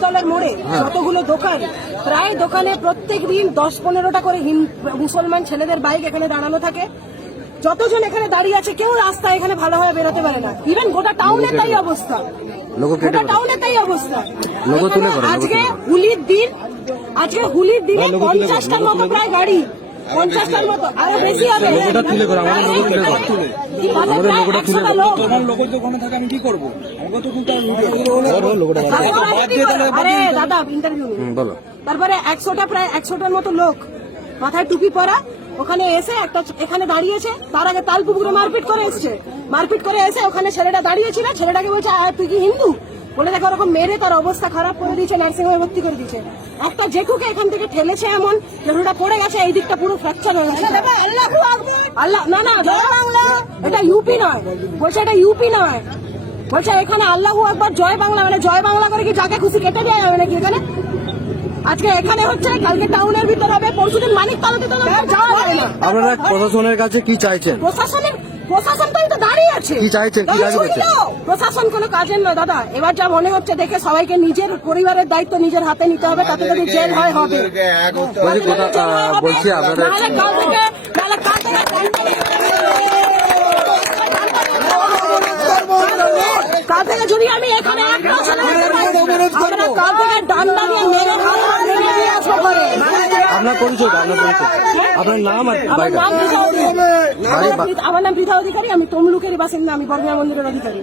শিবতলের মোড়ে যতগুলো দোকান, প্রায় দোকানে প্রত্যেক দিন 10-15টা করে মুসলমান ছেলেদের বাইক এখানে দাঁড়ানো থাকে। যতজন এখানে দাঁড়িয়ে আছে কেউ রাস্তায় এখানে ভালোভাবে বেরোতে পারে না। ইভেন গোটা টাউনে তাই অবস্থা, গোটা টাউনে তাই অবস্থা। আজকে হুলির দিনে 50টার মতো প্রায় গাড়ি, 50টার মতো, আরো বেশি হবে। আরে দাদা ইন্টারভিউ বলো। তারপরে 100টা, প্রায় 100টার মতো লোক মাথায় টুপি পরা ওখানে এসে এখানে দাঁড়িয়েছে। তার আগে তালপুকুরে মারপিট করে এসছে, মারপিট করে এসে ওখানে ছেলেটা দাঁড়িয়েছিল, ছেলেটাকে বলছে তুই কি হিন্দু বলে দেখো ওরকম মেরে তার অবস্থা খারাপ করে দিয়েছে, নার্সিং হোমে ভর্তি করে দিয়েছে। একটা জেঠুকে এখান থেকে ঠেলেছে এমন জেঠুটা পড়ে গেছে, এই দিকটা পুরো ফ্র্যাকচার হয়ে গেছে। আল্লাহ না না, এটা ইউপি নয়, বলছে এটা ইউপি নয়, বলছে এখানে আল্লাহু আকবার জয় বাংলা, মানে জয় বাংলা করে কি যাকে খুশি কেটে দেওয়া যাবে নাকি এখানে? আজকে এখানে হচ্ছে, কালকে টাউনের ভিতর হবে, পরশুদিন মানিকতলাতে তো যাওয়া যাবে না। আপনারা প্রশাসনের কাছে কি চাইছেন? প্রশাসন তো দাঁড়িয়ে আছে, কি চাইছেন? কি দাবি করছেন? প্রশাসন কোনো কাজের নয় দাদা। এবার যা মনে হচ্ছে দেখে সবাইকে নিজের পরিবারের দায়িত্ব নিজের হাতে নিতে হবে, তাতে যদি জেল হয় হবে। বলছি আপনাদের কাল থেকে যদি আমি এখানে কাল থেকে ডান্ডা দিয়ে মেরে দিয়ে আসবো ঘরে। আপনার পরিচয়, আপনার নাম আর আমার নাম পৃথা অধিকারী, আমি তমলুকের বাসিন্দা, আমি বর্গা মন্দিরের অধিকারী।